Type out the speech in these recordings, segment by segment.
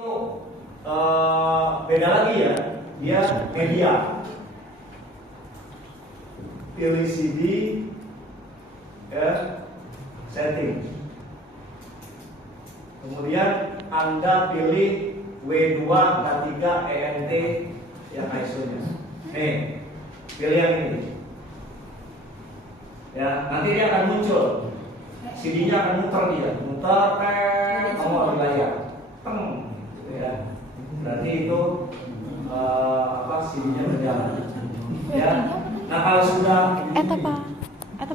itu beda lagi ya, dia media. Pilih CD, ya, setting. Kemudian Anda pilih W2 K3 ENT yang ISO-nya. Nih, pilih yang ini. Ya, nanti dia akan muncul. CD-nya akan muter dia, nomor di layar. Ya. Berarti itu CD-nya berjalan. Ya. Nah, kalau sudah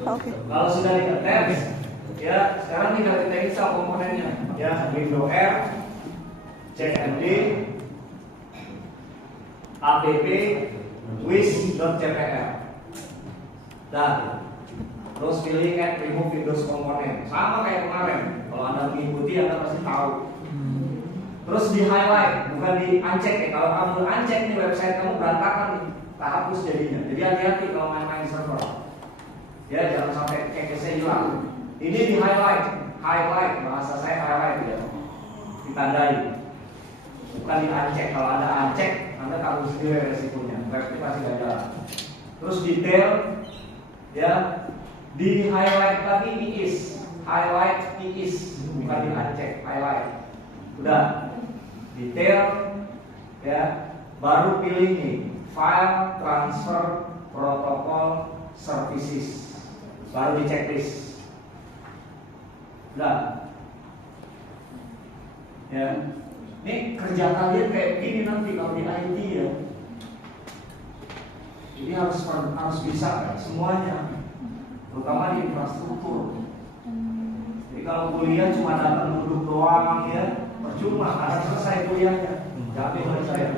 oke. Kalau sudah di-attach, ya, sekarang tinggal kita install komponennya. Ya, Windows R, CMD, app wish.cpl. Dan terus pilih add remove Windows komponen, sama kayak kemarin. Kalau Anda mengikuti, Anda pasti tahu. Terus di highlight, bukan di uncheck ya. Kalau kamu uncheck nih website kamu berantakan nih, tak hapus jadinya. Jadi hati-hati kalau main-main server. Ya, jangan sampai cache-nya hilang. Ini di highlight bahasa saya highlight ya, ditandai. Bukan di uncheck. Kalau Anda uncheck, Anda tanggung sendiri resikonya. Website pasti nggak jalan. Terus detail, ya. Di highlight lagi highlight bukan di uncheck, highlight. Udah, detail, ya. Baru pilih nih, file transfer protocol services. Baru di checklist. Udah, ya. Ini kerja kalian kayak gini nanti kalau di IT ya. Jadi harus bisa semuanya. Terutama di infrastruktur. Jadi kalau kuliah cuma datang duduk doang ya, percuma, akan selesai kuliahnya. Jamin saya,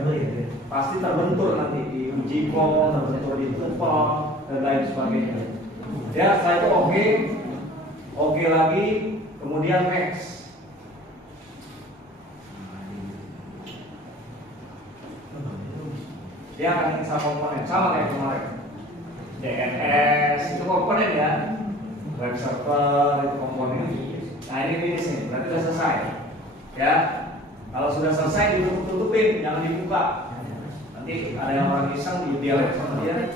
pasti terbentur nanti di ujikom, terbentur di TOEFL dan lain sebagainya. Ya, setelah itu oke lagi, kemudian next. Dia akan install komponen sama kayak kemarin. DNS itu komponen ya, web server itu komponen. Nah ini finish nih, berarti sudah selesai. Ya, kalau sudah selesai ditutup-tutupin, jangan dibuka. Nanti ada yang orang iseng di dialog sama dia.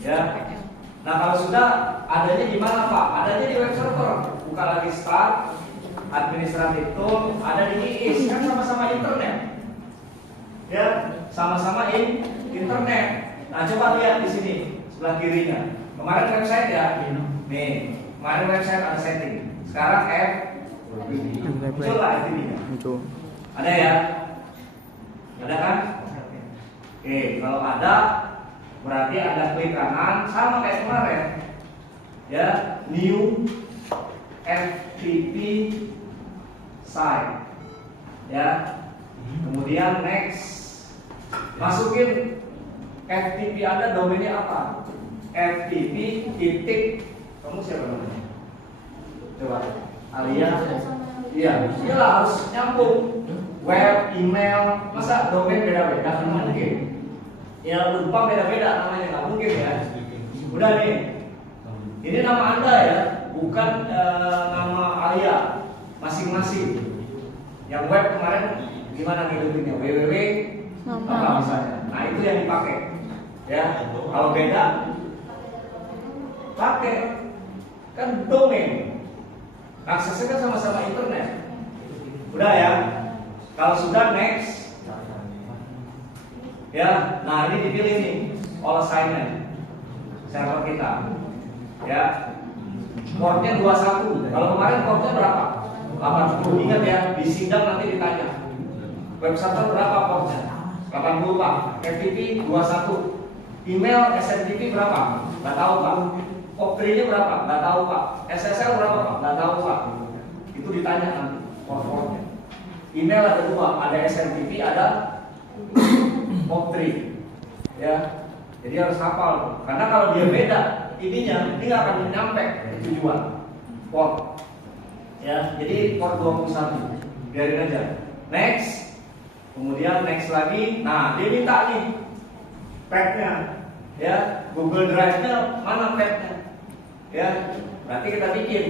Ya. Nah kalau sudah, adanya di mana Pak? Adanya di web server. Buka lagi start, administratif tool, ada di IIS, kan sama-sama internet. Ya, sama-sama internet. Nah coba lihat di sini. Sebelah kirinya. Kemarin website ya. Nih, kemarin website ada setting. Sekarang muncul lah FTP-nya. Ada ya? Ada kan? Oke, kalau ada berarti ada klik kanan sama kayak kemarin. Ya, new FTP site. Ya. Kemudian next. Masukin FTP Anda domainnya apa? FTP titik, kamu siapa namanya? Coba, Alia. Iya, iyalah harus nyambung. Web, email, masa domain beda-beda? Nggak mungkin. Ya lupa beda-beda namanya, nggak mungkin ya. Udah nih, ini nama Anda ya, bukan nama Alia masing-masing. Yang web kemarin gimana ngidupinnya? www apa misalnya. Nah itu yang dipakai. Ya, kalau beda pakai kan domain. Aksesnya kan sama-sama internet. Udah ya. Kalau sudah next. Ya, nah ini dipilih nih all assignment server kita. Ya. Portnya 21. Kalau kemarin portnya berapa? 80. Ingat ya, di sidang nanti ditanya. Web server berapa portnya? 80 Pak. FTP 21. Email SMTP berapa? Nggak tahu Pak. POP3-nya berapa? Nggak tahu Pak. SSL berapa Pak? Nggak tahu Pak. Itu ditanya nanti portnya. Email ada dua, ada SMTP, ada POP3. Ya, jadi harus hafal. Karena kalau dia beda, ini nggak akan nyampe ke tujuan port. Ya, jadi port 21. Biarin aja. Next. Kemudian next lagi. Nah, dia minta nih path-nya, ya, Google Drive-nya mana path-nya, ya, berarti kita bikin,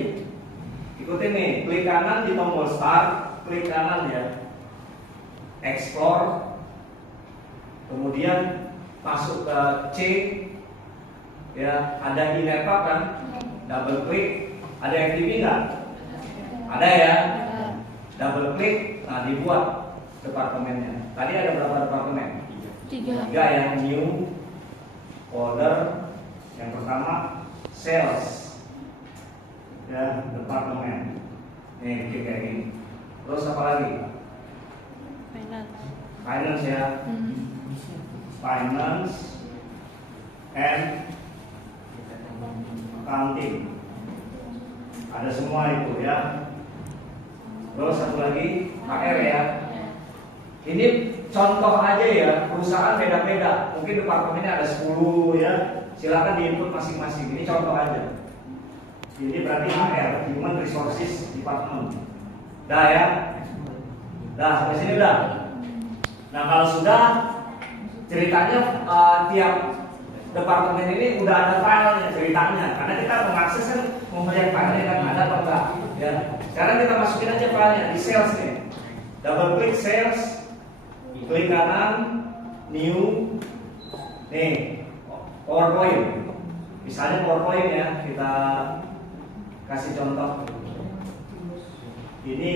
ikutin nih, klik kanan di tombol start, klik kanan ya, explore, kemudian masuk ke C, ya ada iNetwork kan, double klik, ada FTP nggak? Ada ya, double klik, nah dibuat departemennya. Tadi ada berapa departemen? 3 ya, new folder, yang pertama sales, ya departemen. Nih bikin kayak gini. Terus apa lagi? Finance ya. Finance and accounting. Ada semua itu ya. Terus satu lagi HR ya. Ini contoh aja ya, perusahaan beda-beda. Mungkin departemennya ada 10 ya. Silakan diinput masing-masing. Ini contoh aja. Ini berarti HR, Human Resources Department. Dah ya. Dah sampai sini udah. Nah kalau sudah, ceritanya tiap departemen ini udah ada filenya ceritanya. Karena kita mengakses kan, mau melihat filenya kan ada apa enggak. Ya. Sekarang kita masukin aja filenya di sales nih. Double klik sales, klik kanan, new, nih PowerPoint. Misalnya PowerPoint ya, kita kasih contoh. Ini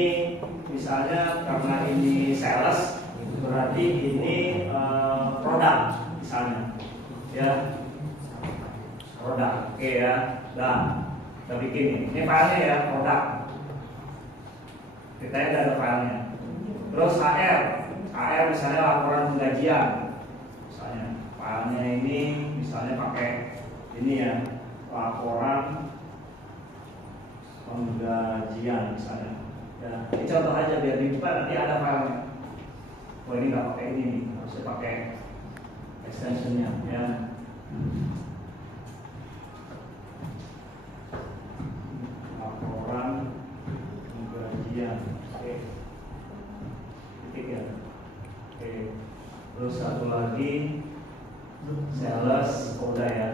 misalnya karena ini sales, berarti ini produk misalnya, ya produk, oke ya. Nah, kita bikin ini filenya ya produk. Kita ini ada filenya. Terus HR misalnya laporan penggajian, misalnya filenya ini misalnya pakai ini ya laporan penggajian misalnya. Ya, ini contoh aja biar dibuka nanti ada filenya. Oh ini nggak pakai ini nih, harusnya pakai extensionnya ya. Laporan penggajian, oke. Titik ya. Oke. Terus satu lagi sales, udah ya.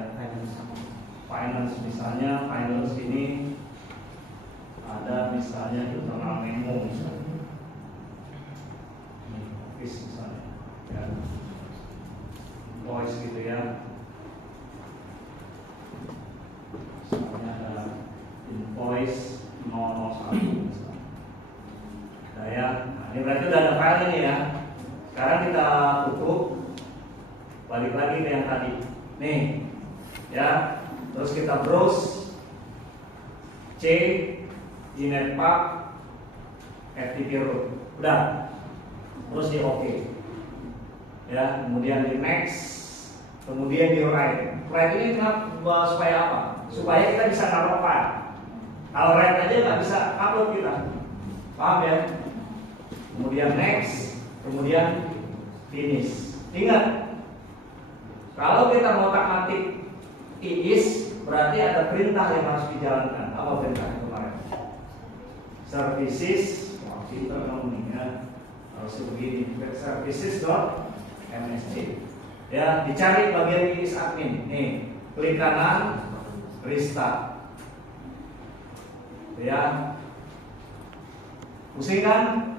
Finance misalnya, finance ini ada misalnya internal memo misalnya, office misalnya, ya. Voice gitu ya. Misalnya ada invoice 001 misalnya. Nah ya, nah, ini berarti udah ada file ini ya. Sekarang kita tutup, balik lagi ke yang tadi. Nih, ya. Terus kita browse C, iNetwork, FTP root. Udah. Terus di OK. Ya, kemudian di next, kemudian di write. Write ini kenapa, supaya apa? Supaya kita bisa naruh file. Kalau write aja nggak bisa upload kita. Paham ya? Kemudian next, kemudian finish. Ingat, kalau kita ngotak-ngatik is, berarti ada perintah yang harus dijalankan. Apa perintah kemarin? Services, pinter kamu nih ya, harus begini. Services.msc. Ya, dicari bagian is admin. Nih, klik kanan, restart. Ya, pusing kan?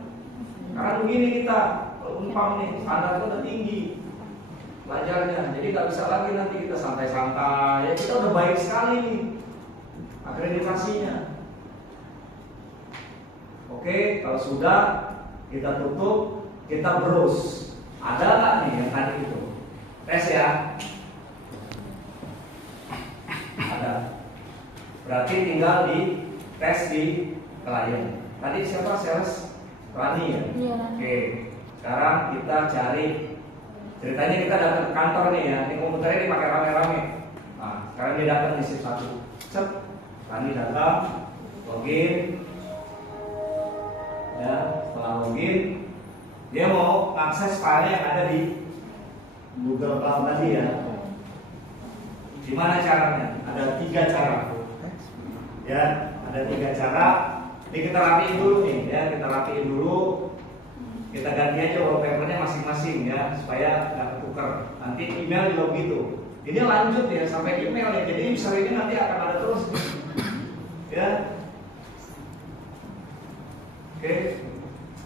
Karena begini kita, umpam nih, standar itu udah tinggi belajarnya, jadi nggak bisa lagi nanti kita santai-santai. Ya kita udah baik sekali nih akreditasinya. Oke, kalau sudah kita tutup, kita browse. Ada nggak nih yang tadi itu? Tes ya. Ada. Berarti tinggal di tes di klien. Tadi siapa sales? Rani ya? Iya. Oke. Sekarang kita cari. Ceritanya kita datang ke kantor nih ya. Ini komputernya dipakai rame-rame. Nah, sekarang dia datang di shift 1. Set. Rani datang, login. Ya, setelah login, dia mau akses file yang ada di Google Cloud tadi ya. Gimana caranya? Ada 3 cara. Ya, ada 3 cara. Ini kita rapiin dulu nih, ya. Kita rapiin dulu. Kita ganti aja wallpapernya masing-masing ya, supaya nggak ketukar. Nanti email juga begitu. Ini lanjut ya sampai email ya. Jadi user ini nanti akan ada terus. Ya. Oke.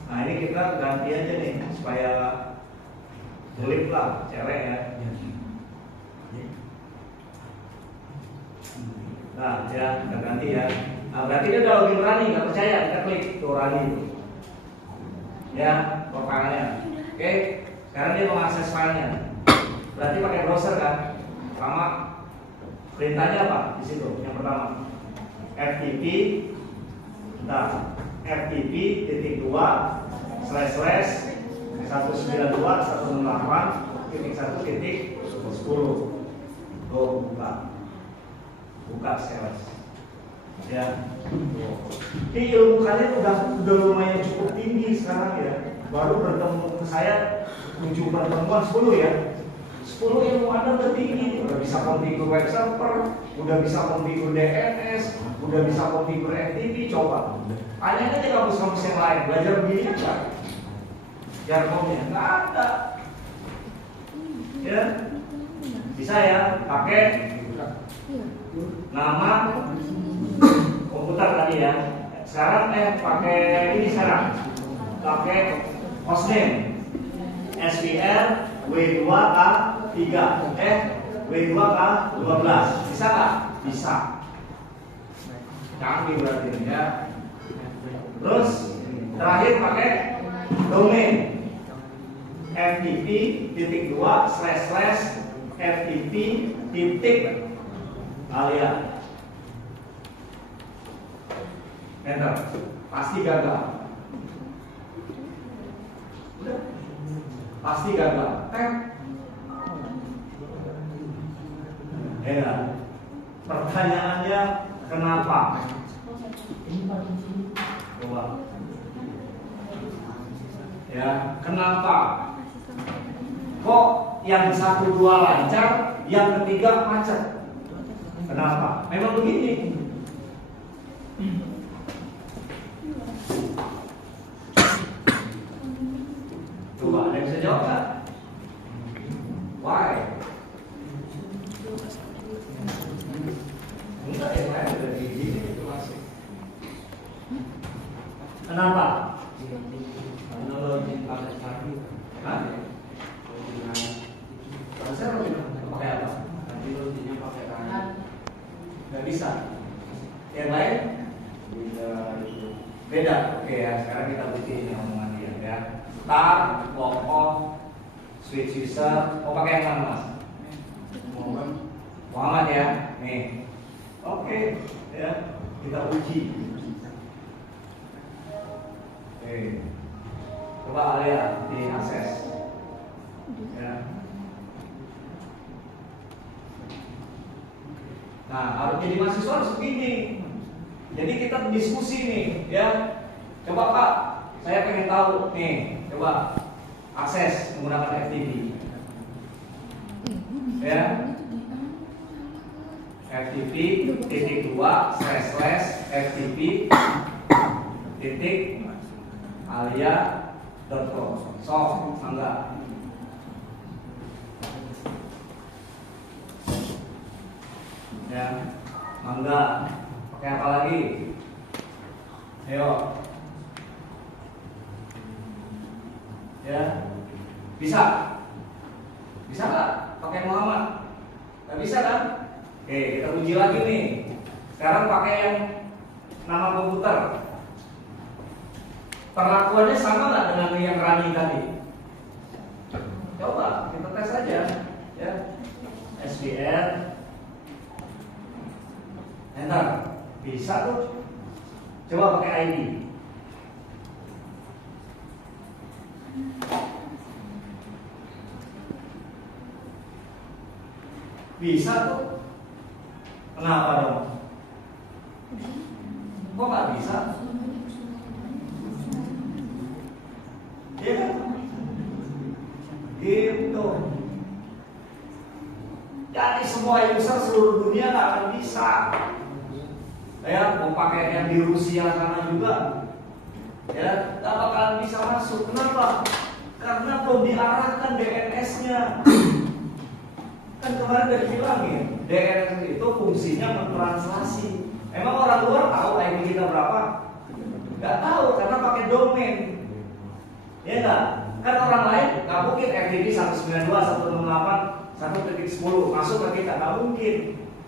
Nah ini kita ganti aja nih supaya Jelip lah, cewek ya. Nah, ya, kita ganti ya. Nah, berarti dia udah login Rani, nggak percaya, kita klik tuh Rani itu. Ya, profilnya. Oke, sekarang dia mau akses filenya. Berarti pakai browser kan? Pertama, perintahnya apa? Di situ, yang pertama. FTP, FTP titik 2 slash 192.168.1.10. Tuh, buka sales ya. Ini ilmu kalian udah lumayan cukup tinggi sekarang ya. Baru bertemu ke saya 7 pertemuan 10 ya. 10 ilmu Anda udah tinggi. Udah bisa konfigur web server, udah bisa konfigur DNS, udah bisa konfigur FTP. Coba tanyain aja kampus-kampus yang lain, belajar begini enggak? Jargonnya nggak ada ya. Bisa ya, pakai nama komputer tadi ya. Sekarang pakai ini, sekarang pakai hostname SVR W2K3 W2K12. Bisa nggak? Bisa. Canggih berarti ya. Terus terakhir pakai domain FTP titik 2 slash FTP titik Alia. Enter. Pasti gagal. Udah. Pasti gagal. Ya. Pertanyaannya kenapa? Coba. Ya, kenapa? Kok yang 1 2 lancar, yang ketiga macet? Kenapa? Memang begini. Coba ada yang bisa jawab nggak? Why? Enggak, yang lain udah gini itu masih. Kenapa? Teknologi pakai kaki. Hah? Saya pakai apa? Teknologinya pakai kanan. Nggak bisa. Yang lain? Beda. Oke ya. Sekarang kita buktiin yang omongan dia ya. Start, log off, switch user. Mau pakai yang mana mas? Muhammad ya. Nih. Oke. Ya. Kita uji. Oke. Coba Alia di akses. Ya. Nah, harus jadi mahasiswa harus begini. Jadi kita diskusi nih, ya. Coba Pak, saya pengen tahu nih. Coba akses menggunakan FTP. Ya. FTP titik 2 slash FTP titik alia.com. Soft, enggak. Ya, mangga. Pakai apa lagi? Ayo. Ya, bisa? Bisa nggak? Pakai Muhammad? Nggak bisa kan? Oke, kita uji lagi nih. Sekarang pakai yang nama komputer. Perlakuannya sama nggak dengan yang Rani tadi? Coba kita tes aja. Ya, SVR. Enter. Bisa tuh. Coba pakai ID. Bisa tuh. Kenapa dong? Kok nggak bisa? Iya kan? Gitu. Jadi semua user seluruh dunia nggak akan bisa. Ya, mau pakai yang di Rusia sana juga, ya, nggak bakalan bisa masuk. Kenapa? Karena belum diarahkan DNS-nya. Kan kemarin udah dibilangin, DNS itu fungsinya mentranslasi. Emang orang luar tahu IP kita berapa? Nggak tahu, karena pakai domain. Ya nggak? Kan orang lain nggak mungkin FTP 192, 168, 1.10 masuk ke kita, nggak mungkin.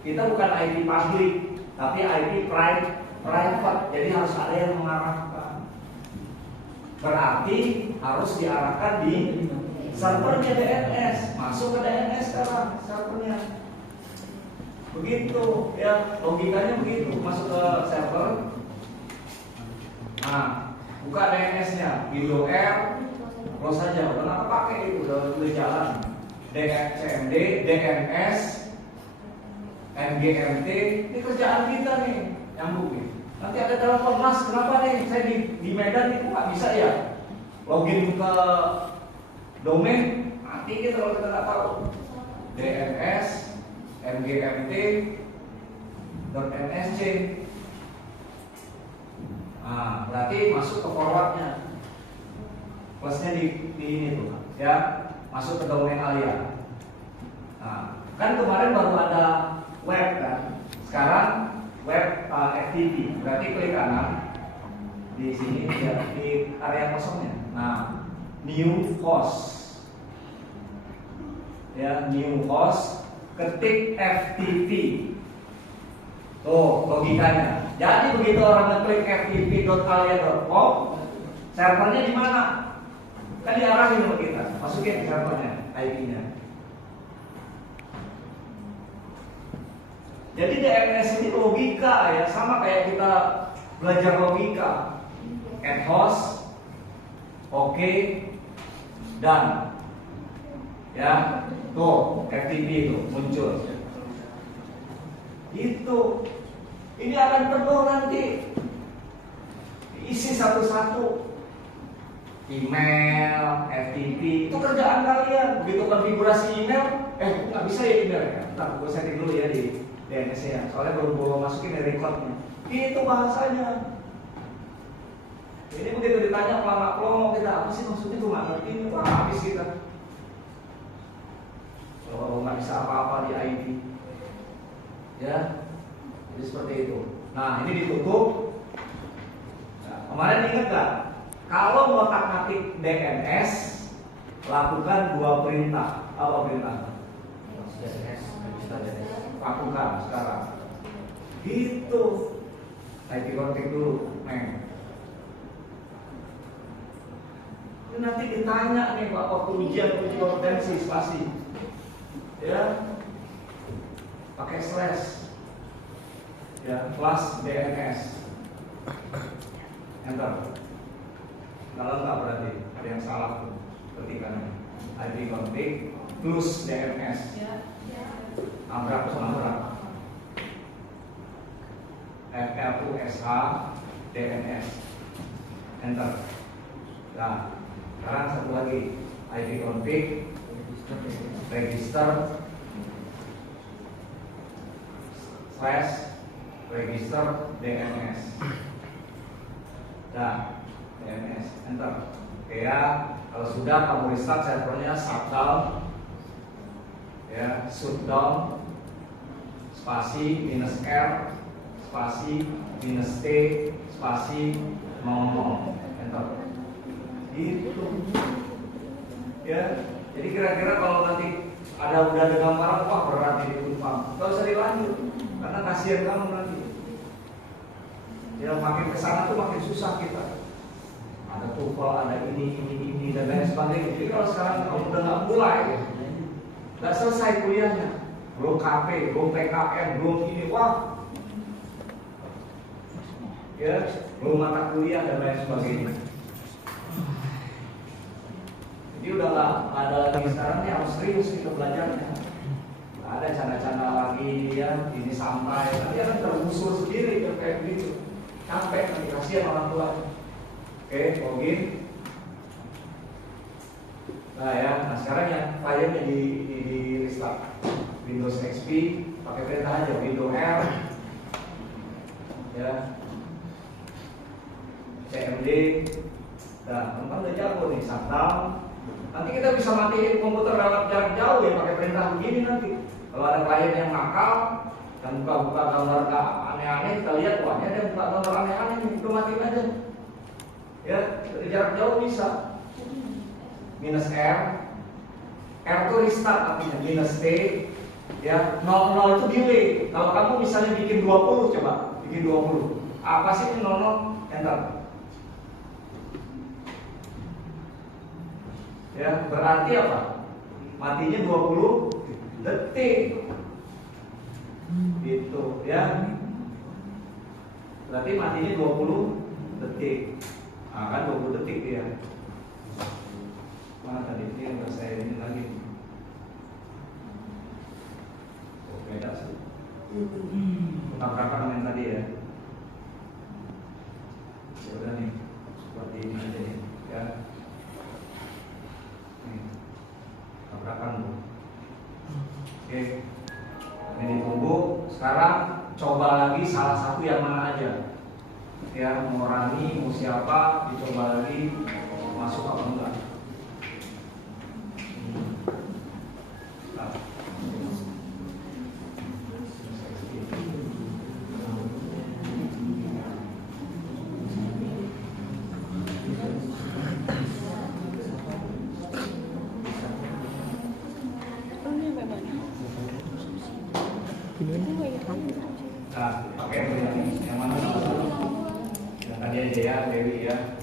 Kita bukan IP public, tapi IP private. Jadi harus ada yang mengarahkan. Berarti harus diarahkan di servernya DNS, masuk ke DNS sekarang servernya. Begitu ya, logikanya begitu, masuk ke server. Nah, buka DNS-nya, Windows R, close saja. Udah nggak pakai itu, udah jalan. CMD, DNS, MGMT, ini kerjaan kita nih, nyambung nih. Nanti ada telepon, Mas, kenapa nih saya di Medan itu nggak bisa ya login ke domain? Mati kita kalau kita nggak tahu. DNS, MGMT, .nsc. Nah, berarti masuk ke forwardnya. Plusnya di ini tuh, ya, masuk ke domain alia. Nah, kan kemarin baru ada web kan, sekarang web FTP. Berarti klik kanan di sini ya, di area kosongnya. Nah, new host, ya, new host. Ketik FTP. Tuh logikanya. Jadi begitu orang ngeklik ftp.alia.com, servernya di mana? Kan diarahin sama kita. Masukin servernya, IP-nya. Jadi DNS ini logika ya, sama kayak kita belajar logika. Add host, oke, dan ya. Tuh, FTP itu muncul. Itu. Ini akan penuh nanti. Isi satu-satu. Email, FTP, itu kerjaan kalian. Begitu konfigurasi email, nggak bisa ya email ya. Ntar gue setting dulu ya di DNS ya. Soalnya baru masukin di recordnya. Itu bahasanya. Ini begitu ditanya pelama-pelama kita, apa sih maksudnya, gue nggak ngerti. Wah, habis kita. Kalau nggak bisa apa-apa di IP, ya, jadi seperti itu. Nah, ini ditutup. Nah, kemarin ingat nggak? Kalau mau ngotak-ngatik DNS, lakukan 2 perintah. Apa perintah? Lakukan sekarang. Gitu. IP config dulu, Nanti ditanya nih Pak waktu ujian uji kompetensi spasi. Ya, pakai slash, ya, plus DNS, enter. Kalau nggak berarti ada yang salah tuh ketikannya. IP config plus DNS, nabrak FLUSH DNS, enter. Nah, sekarang satu lagi IP config register / register DNS. Nah, DNS, enter. Oke ya, kalau sudah kamu restart servernya, shutdown, ya, shutdown, spasi -R, spasi -T, spasi 00, enter. Gitu. Ya. Jadi kira-kira kalau nanti udah ada gambaran, wah berat ini tumpang, nggak usah dilanjut, karena kasihan kamu nanti. Ya makin kesana tuh makin susah kita. Ada TOEFL, ada ini dan lain sebagainya. Jadi kalau sekarang kamu udah nggak mulai, nggak selesai kuliahnya, belum KP, belum PKM, belum ini, wah, ya belum mata kuliah dan lain sebagainya. Jadi udah nggak ada lagi sekarang nih, harus serius kita belajarnya. Nggak ada canda-canda lagi ya, ini santai. Nanti akan tergusur sendiri kayak begitu. Capek nanti, kasihan orang tua. Oke, login. Nah ya, nah sekarang ya kliennya di restart. Windows XP pakai perintah aja Windows R, ya, CMD. Nah, teman udah jago nih, shutdown. Nanti kita bisa matiin komputer dalam jarak jauh ya pakai perintah begini nanti. Kalau ada klien yang nakal dan buka-buka gambar aneh-aneh, kita lihat wah ini ada buka gambar aneh-aneh nih, kita matiin aja. Ya, dari jarak jauh bisa. minus R. R itu restart artinya, minus T. Ya, 00 itu delay. Kalau kamu misalnya bikin 20, coba bikin 20. Apa sih ini 00? Enter. Ya, berarti apa? Matinya 20 detik. Gitu, ya. Berarti matinya 20 detik. Nah, kan 20 detik dia. Mana tadi ini yang saya ini lagi. Oh, beda sih. Tabrakan yang tadi ya. Ya udah nih, seperti ini aja nih, ya. Nih, tabrakan tuh. Oke, ini ditunggu. Sekarang coba lagi salah satu yang mana aja. Ya, mau Rani, mau siapa, dicoba lagi masuk apa enggak. Nah. Nah, pakai yang mana? Yang tadi aja ya, Dewi ya.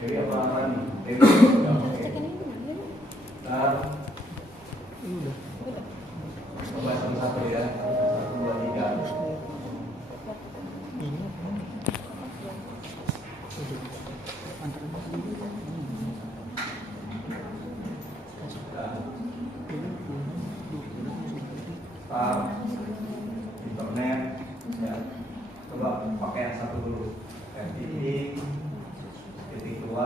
Dewi apa Rani? Dewi. Oke. Nah, coba satu-satu ya. 1, 2, 3. Internet ya, coba pakai yang satu dulu, FTP titik 2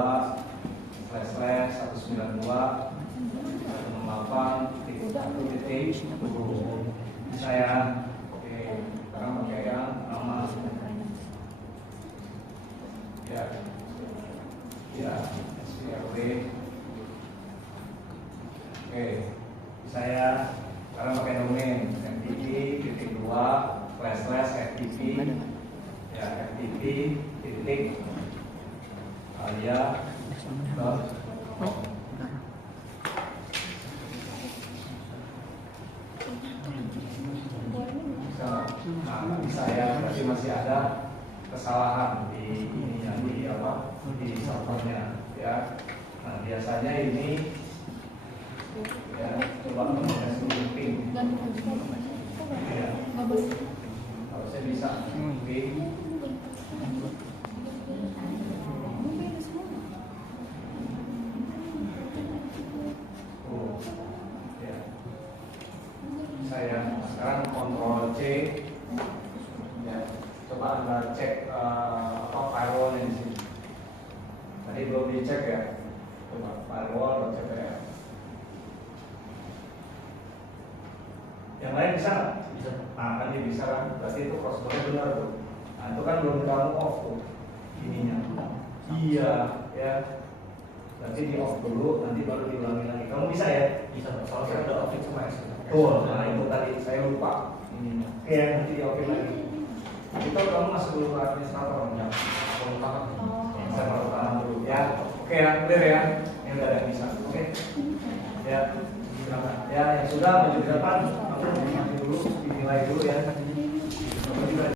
slash 192 168 titik 1 titik bisa ya. Oke, sekarang pakai yang nama ya, ya SPRW. Oke, bisa ya. Sekarang pakai domain FTP titik 2 slash FTP ya, FTP titik alia.com. Nah, bisa ya, berarti masih ada kesalahan di ini yang di apa, di servernya ya. Nah, biasanya ini ya, coba proses ping ya, harusnya bisa ping. Oh ya, saya sekarang kontrol C ya, coba Anda cek apa firewall di sini. Tadi belum dicek ya, coba firewall.cpl. Yang lain bisa nggak? Bisa. Nah, kan dia bisa kan? Berarti itu prosedurnya benar tuh. Nah, itu kan belum kamu off tuh ininya. Iya, ya. Berarti di off dulu, nanti baru diulangi lagi. Kamu bisa ya? Bisa. Soalnya saya udah off semua ya. Betul. Nah, itu tadi saya lupa ininya. Oke, ya, nanti di off lagi. Itu kamu masuk dulu ke administrator ya. Baru tangan. Saya baru tangan dulu ya. Oke ya, clear ya. Ini udah ada yang bisa. Oke. Ya. Ya, yang sudah maju ke depan, kamu maju dulu, dinilai dulu ya.